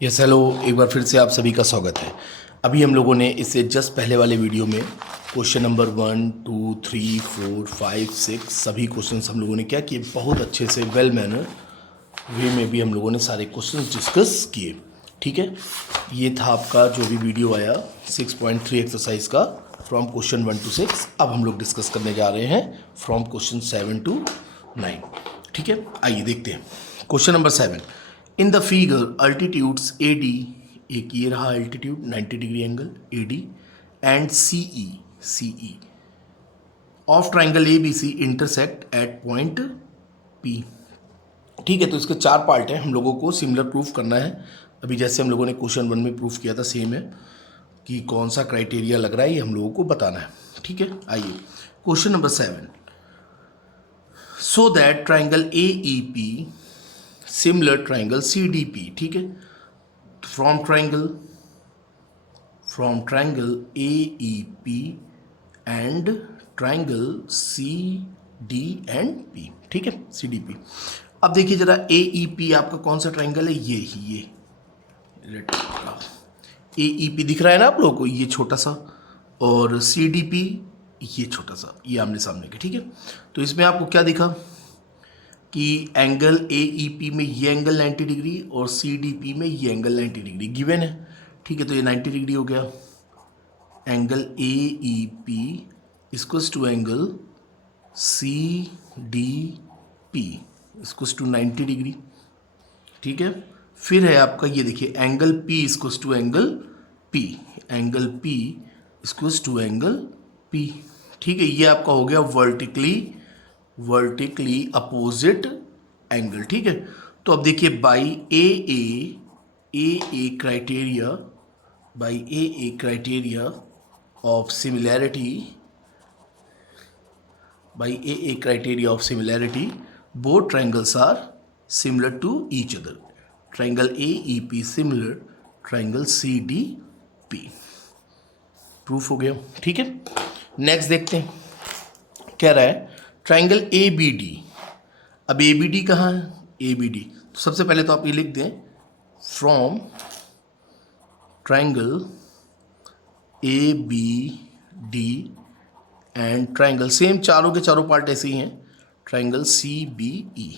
Yes hello, एक बार फिर से आप सभी का स्वागत है। अभी हम लोगों ने इससे जस्ट पहले वाले वीडियो में क्वेश्चन नंबर 1, 2, 3, 4, 5, 6 सभी क्वेश्चंस हम लोगों ने क्या किए, बहुत अच्छे से वेल मैनर वे में भी हम लोगों ने सारे क्वेश्चंस डिस्कस किए। ठीक है, ये था आपका जो भी वीडियो आया 6.3 एक्सरसाइज का फ्रॉम क्वेश्चन 1 to 6। अब हम लोग डिस्कस करने जा रहे हैं फ्रॉम क्वेश्चन 7 to 9। ठीक है, आइए देखते हैं question number 7। In the figure altitudes A D, एक ये रहा altitude 90 degree angle A D, and C E of triangle A B C intersect at point P. ठीक है, तो इसके चार पार्ट हैं, हम लोगों को सिमिलर प्रूफ करना है। अभी जैसे हम लोगों ने क्वेश्चन 1 में प्रूफ किया था सेम है कि कौन सा क्राइटेरिया लग रहा है, ये हम लोगों को बताना है। ठीक है, आइए question number 7। So that triangle A E P similar triangle C D P. ठीक है, from triangle A E P and triangle C D and P. ठीक है, सी डी पी। अब देखिए जरा, ए ई पी आपका कौन सा ट्राइंगल है, ये ए ई पी दिख रहा है ना आप लोगों को, ये छोटा सा, और सी डी पी ये छोटा सा, ये आमने सामने के। ठीक है, तो इसमें आपको क्या दिखा कि एंगल ए ई पी में ये एंगल 90 डिग्री और सी डी पी में ये एंगल 90 डिग्री गिवन है। ठीक है, तो ये 90 डिग्री हो गया। Angle A E P equals to angle C D P equals to 90 degree. ठीक है, फिर है आपका ये देखिए angle P equals to angle P, angle P equals to angle P. ठीक है, ये आपका हो गया वर्टिकली अपोजिट एंगल। ठीक है, तो अब देखिए by A criteria of similarity both triangles are similar to each other. Triangle AEP similar triangle CDP। Proof हो गया। ठीक है, नेक्स्ट देखते हैं क्या रहा है। Triangle ABD। अब ABD कहाँ है, ABD तो सबसे पहले तो आप ये लिख दें, from triangle ABD and triangle, same चारों के चारों पार्ट ऐसे ही हैं, ट्राइंगल CBE।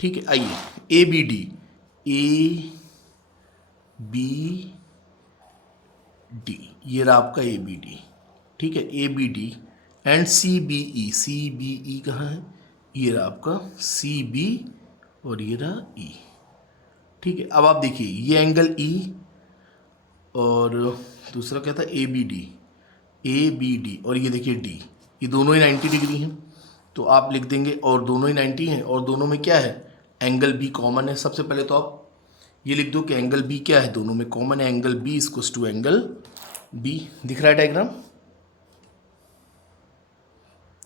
ठीक है, आइए ABD ये रहा आपका ABD। ठीक है, ABD एंड CBE कहाँ है, ये रहा आपका CB और ये रहा E। ठीक है, अब आप देखिए ये एंगल E और दूसरा क्या था ABD और ये देखिए D, ये दोनों ही 90 डिग्री हैं, तो आप लिख देंगे और दोनों ही 90 हैं और दोनों में क्या है, एंगल B कॉमन है। सबसे पहले तो आप ये लिख दो कि एंगल B क्या है, दोनों में कॉमन है, angle B equals to angle B। दिख रहा है डायग्राम,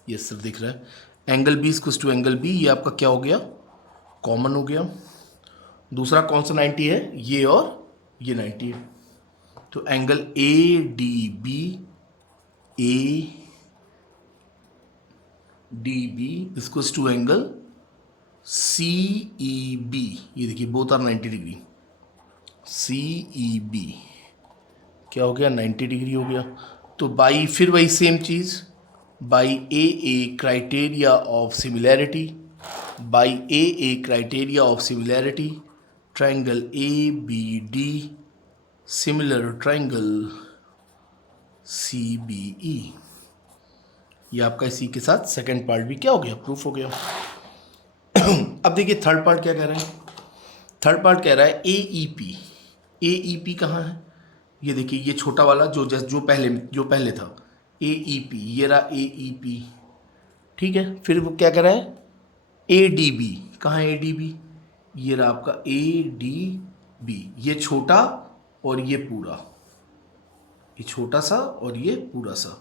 यस सर दिख रहा है। Angle B equals to angle B, ये आपका क्या हो गया, कॉमन हो गया। दूसरा कौन सा 90 है, ये और ये 90 है, तो angle ADB equals to angle CEB, ये देखिए बोथ आर 90 डिग्री, CEB क्या हो गया, 90 डिग्री हो गया। तो बाई फिर वही same cheese, by AA criteria of similarity triangle ABD similar triangle CBE। ये आपका इसी के साथ सेकंड पार्ट भी क्या हो गया, प्रूफ हो गया। अब देखिए थर्ड पार्ट क्या कह रहा है। थर्ड पार्ट कह रहा है AEP कहाँ है, ये देखिए ये छोटा वाला जो पहले था AEP, ये रहा AEP। ठीक है, फिर वो क्या कह रहा है ADB, कहाँ है ADB, ये रहा आपका ADB, ये छोटा और ये पूरा, ये छोटा सा और ये पूरा सा।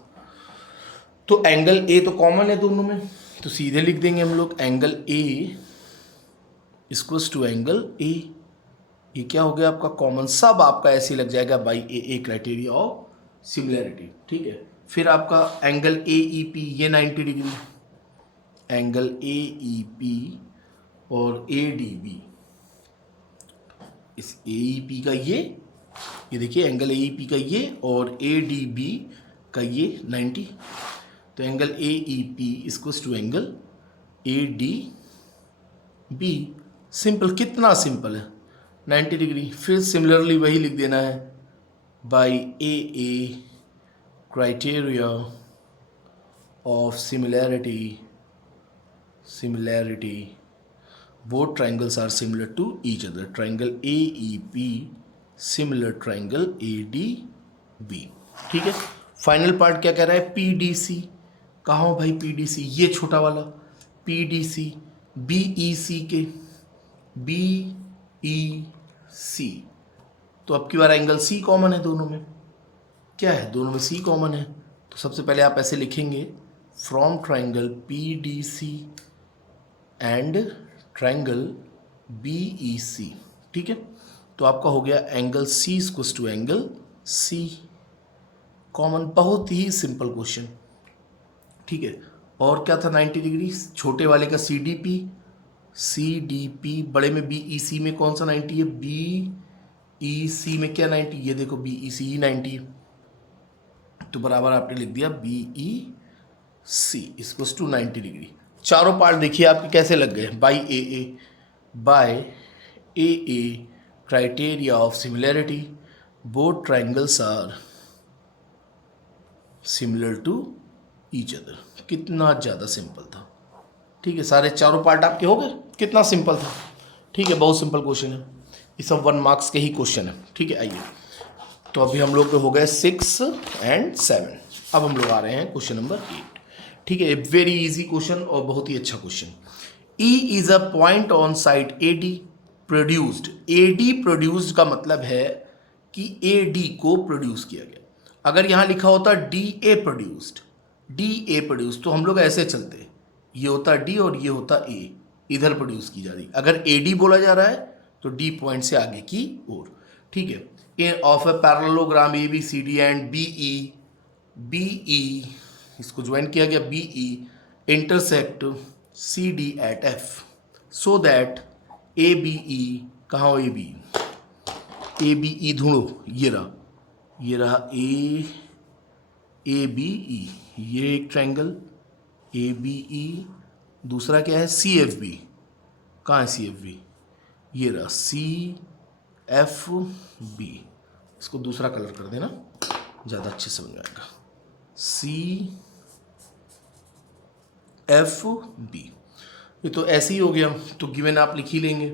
तो एंगल A तो कॉमन है दोनों में, तो सीधे लिख देंगे हम लोग angle A equals to angle A। ये क्या हो गया आपका कॉमन, सब आपका ऐसे लग जाएगा by AA criteria of similarity. ठीक है, फिर आपका एंगल AEP ये 90 डिग्री, एंगल AEP और ADB इस AEP का ये देखिए एंगल AEP का ये और ADB का ये 90, तो angle AEP equals to angle ADB। Simple, कितना सिंपल है, 90 डिग्री। फिर सिमिलरली वही लिख देना है, by AA criteria of similarity both triangles are similar to each other, triangle AEP similar triangle ADB। ठीक है, फाइनल पार्ट क्या कह रहा है, PDC। कहाँ हो भाई PDC, ये छोटा वाला PDC BEC के BEC, तो अब की बार एंगल C कॉमन है दोनों में, क्या है दोनों में C कॉमन है, तो सबसे पहले आप ऐसे लिखेंगे from triangle PDC and triangle BEC। ठीक है, तो आपका हो गया angle C equals to angle C common. बहुत ही सिंपल क्वेश्चन। ठीक है, और क्या था 90 डिग्री, छोटे वाले का CDP, बड़े में BEC में कौन सा 90 है, BEC में क्या 90, ये देखो BEC ही 90 है, तो बराबर आपने लिख दिया BEC इक्वल्स टू 90 डिग्री। चारों पार्ट देखिए आपके कैसे लग गए, by AA criteria of similarity both triangles are similar to each other. कितना ज़्यादा सिंपल था। ठीक है, सारे चारों पार्ट आपके हो गए, कितना सिंपल था। ठीक है, बहुत सिंपल क्वेश्चन है, ये सब 1 मार्क्स के ही क्वेश्चन है। ठीक है, आइए, तो अभी हम लोग हो गए 6 और 7, अब हम लोग आ रहे हैं क्वेश्चन नंबर 8। ठीक है, वेरी इजी क्वेश्चन और बहुत ही अच्छा question. E is a point on side AD produced. AD produced का मतलब है कि AD को प्रोड्यूस किया गया। अगर यहाँ लिखा होता DA प्रोड्यूस्ड, तो हम लोग ऐसे चलते, ये होता D और ये होता A, इधर प्रोड्यूस की जा रही। अगर AD बोला जा रहा है तो D पॉइंट से आगे की ओर। ठीक है, in of a parallelogram ABCD and BE इसको ज्वाइन किया गया, BE intersect CD at F so that ABE, कहाँ हो ABE ढूंढो, ये रहा ABE, ये एक ट्रायंगल ABE, दूसरा क्या है CFB, कहाँ है CFB, ये रहा CFB, इसको दूसरा कलर कर देना ज़्यादा अच्छे से समझ आएगा, CFB। ये तो ऐसे ही हो गया, तो गिवन आप लिख ही लेंगे,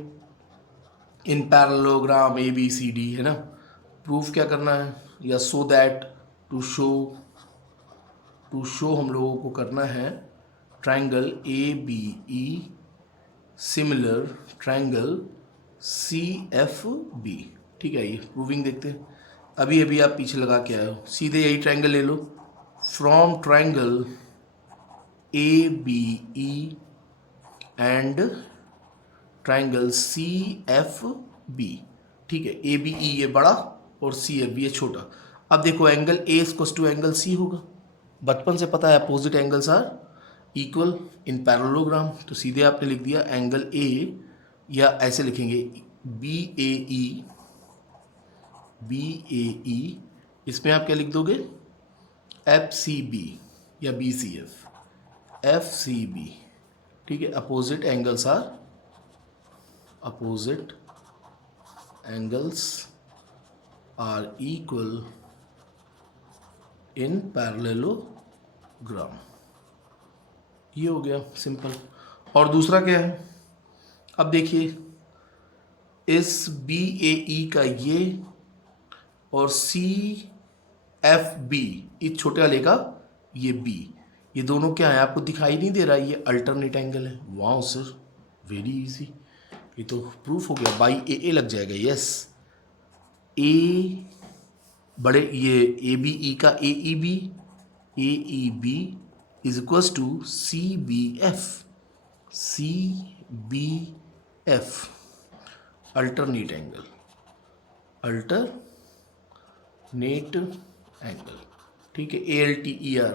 इन पैरेललोग्राम ABCD है ना। प्रूफ क्या करना है, या सो दैट, टू शो हम लोगों को करना है triangle ABE similar triangle CFB। ठीक है, ये प्रूविंग देखते हैं। अभी आप पीछे लगा के आए हो, सीधे यही ट्रायंगल ले लो, from triangle ABE and triangle CFB। ठीक है, ABE ये बड़ा और CFB ये छोटा। अब देखो angle A equals to angle C होगा, बचपन से पता है opposite angles are equal in parallelogram, तो सीधे आपने लिख दिया एंगल A, या ऐसे लिखेंगे BAE, इसमें आप क्या लिख दोगे FCB या BCF, FCB। ठीक है, opposite angles are equal in parallelogram. ये हो गया सिंपल। और दूसरा क्या है, अब देखिए इस BAE का ये और CFB इस छोटे वाले का ये B, ये दोनों क्या है आपको दिखाई नहीं दे रहा, ये अल्टरनेट एंगल है। वाओ सर, वेरी इजी, ये तो प्रूफ हो गया, बाई AA लग जाएगा। यस, A बड़े ये ABE का AEB is equals to CBF alternate angle. ठीक है, ALTER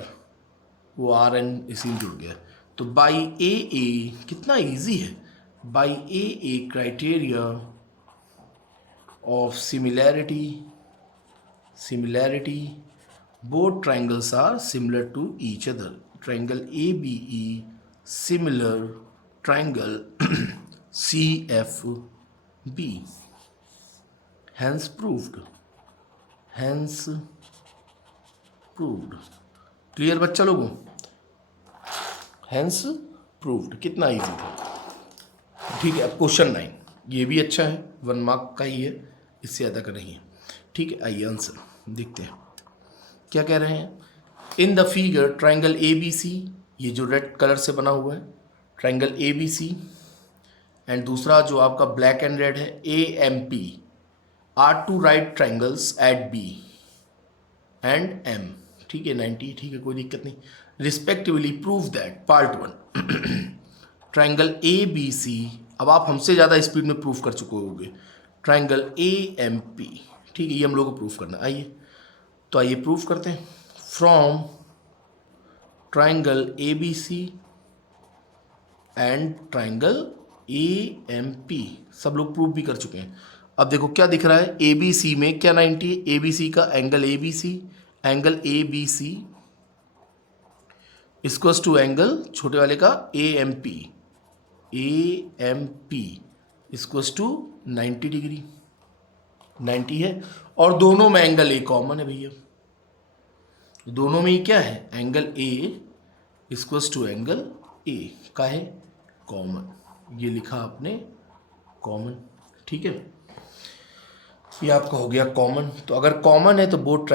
वो RN इसी में जुड़ गया, तो बाई AA, कितना इजी है, by AA criteria of similarity both triangles are similar to each other. Triangle ABE similar triangle CFB, hence proved. Clear बच्चा लोगों? hence proved कितना इजी था। ठीक है, अब क्वेश्चन 9, ये भी अच्छा है, 1 मार्क का ही है, इससे ज़्यादा का नहीं है। ठीक है, आइए आंसर देखते हैं क्या कह रहे हैं। इन द फिगर ट्राइंगल ABC, ये जो रेड कलर से बना हुआ है ट्राइंगल ABC, एंड दूसरा जो आपका ब्लैक एंड रेड है AMP, are two right triangles at B and M। ठीक है, 90, ठीक है, कोई दिक्कत नहीं। Respectively prove that part 1 triangle ABC, अब आप हमसे ज़्यादा स्पीड में प्रूफ कर चुके होगे। ट्राइंगल AMP, ठीक है, ये हम लोग को प्रूफ करना। आइए तो आइए प्रूफ करते हैं। From triangle ABC and triangle AMP, सब लोग प्रूफ भी कर चुके हैं। अब देखो क्या दिख रहा है, ABC में क्या 90 है, ABC का angle ABC equals to angle छोटे वाले का AMP इक्वल्स टू 90 डिग्री, 90 है। और दोनों में एंगल A कॉमन है भैया, दोनों में ही क्या है, angle A equals to angle A का है कॉमन, ये लिखा आपने कॉमन। ठीक है, ये आपका हो गया कॉमन। तो अगर कॉमन है तो बोथ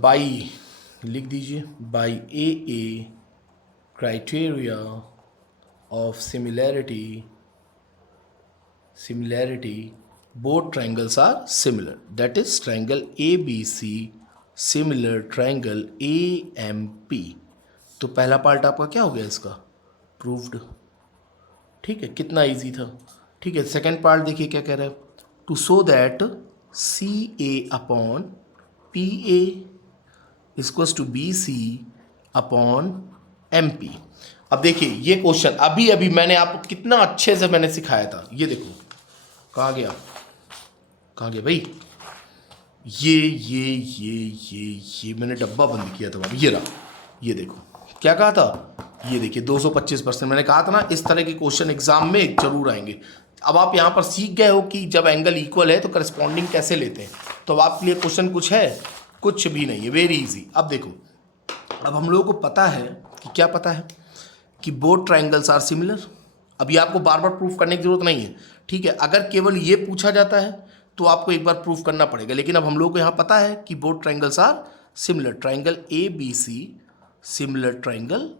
बाई लिख दीजिए, by AA criteria of similarity both triangles are similar, that is triangle ABC similar triangle AMP। तो पहला पार्ट आपका क्या हो गया इसका, प्रूव्ड। ठीक है, कितना इजी था। ठीक है, सेकंड पार्ट देखिए क्या कह रहा है, to show that CA upon PA equals to BC upon MP। अब देखिए ये क्वेश्चन अभी मैंने आपको कितना अच्छे से मैंने सिखाया था, ये देखो कहाँ गया भाई, ये मैंने डब्बा बंद किया था बाबू, ये रहा, ये देखो क्या कहा था, ये देखिए 225%। मैंने कहा था ना इस तरह के क्वेश्चन एग्जाम में जरूर आएंगे। अब आप यहाँ पर सीख गए हो कि जब एंगल इक्वल है तो करस्पॉन्डिंग कैसे लेते हैं। तो अब आपके लिए क्वेश्चन कुछ है, कुछ भी नहीं है, वेरी इजी। अब देखो, अब हम लोगों को पता है कि क्या पता है कि बोथ ट्राइंगल्स आर सिमिलर। अभी आपको बार बार प्रूफ करने की जरूरत नहीं है। ठीक है, अगर केवल ये पूछा जाता है तो आपको एक बार प्रूफ करना पड़ेगा, लेकिन अब हम लोग को यहाँ पता है कि both triangles are similar. Triangle ABC similar triangle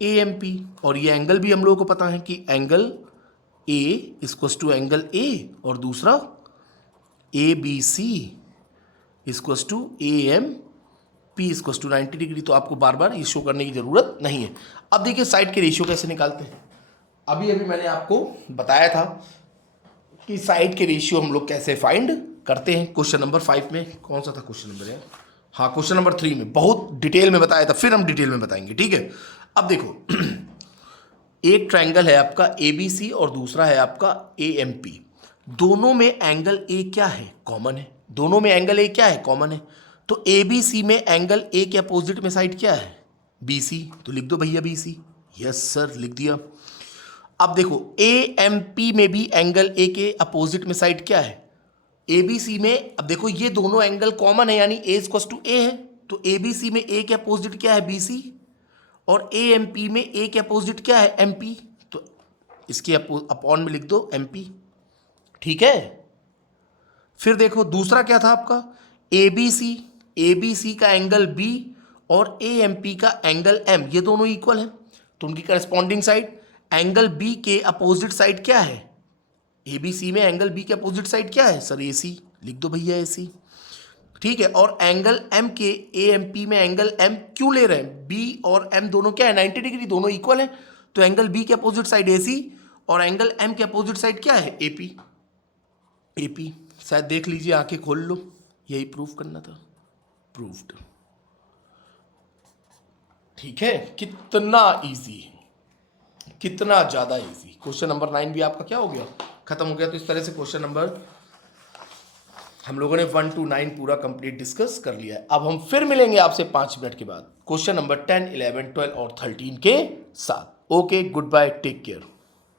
AMP, और ये एंगल भी हम लोगों को पता है कि angle A equals to angle A, और दूसरा ABC equals to AMP equals to 90 degree. तो आपको बार बार ये शो करने की जरूरत नहीं है। अब देखिए साइड के रेशियो कैसे निकालते हैं। अभी मैंने आपको बताया था कि साइड के रेशियो हम लोग कैसे फाइंड करते हैं। क्वेश्चन नंबर 5 में, कौन सा था क्वेश्चन नंबर है, हाँ क्वेश्चन नंबर 3 में बहुत डिटेल में बताया था, फिर हम डिटेल में बताएंगे। ठीक है, अब देखो एक ट्राइंगल है आपका ABC और दूसरा है आपका AMP, दोनों में एंगल A क्या है, कॉमन है। दोनों में एंगल A क्या है, कॉमन है। तो ABC में एंगल A के अपोजिट में साइड क्या है, BC, तो लिख दो भैया BC। यस सर, लिख दिया। अब देखो AMP में भी एंगल A के अपोजिट में साइड क्या है, ABC में। अब देखो ये दोनों एंगल कॉमन है, यानी A इक्वल्स टू A है, तो ABC में A के अपोजिट क्या है, BC, और AMP में A के अपोजिट क्या है, MP, तो इसके अपॉन में लिख दो MP। ठीक है, फिर देखो दूसरा क्या था आपका ABC का एंगल B और AMP का एंगल M, ये दोनों इक्वल है, तो उनकी करस्पॉन्डिंग साइड एंगल B के अपोजिट साइड क्या है, ABC में एंगल B के अपोजिट साइड क्या है सर, AC, लिख दो भैया AC। ठीक है, और एंगल M के AMP में एंगल M क्यों ले रहे हैं, B और M दोनों क्या है, 90 डिग्री, दोनों इक्वल है, तो एंगल B के अपोजिट साइड AC और एंगल M के अपोजिट साइड क्या है, AP। शायद देख लीजिए, आंखें खोल लो, यही प्रूफ करना था, प्रूफ्ड। ठीक है, कितना इजी, कितना ज़्यादा इजी। क्वेश्चन नंबर 9 भी आपका क्या हो गया, खत्म हो गया। तो इस तरह से क्वेश्चन नंबर हम लोगों ने 1 to 9 पूरा कंप्लीट डिस्कस कर लिया है। अब हम फिर मिलेंगे आपसे 5 मिनट के बाद क्वेश्चन नंबर 10, 11, 12 और 13 के साथ। Okay, good bye, take care.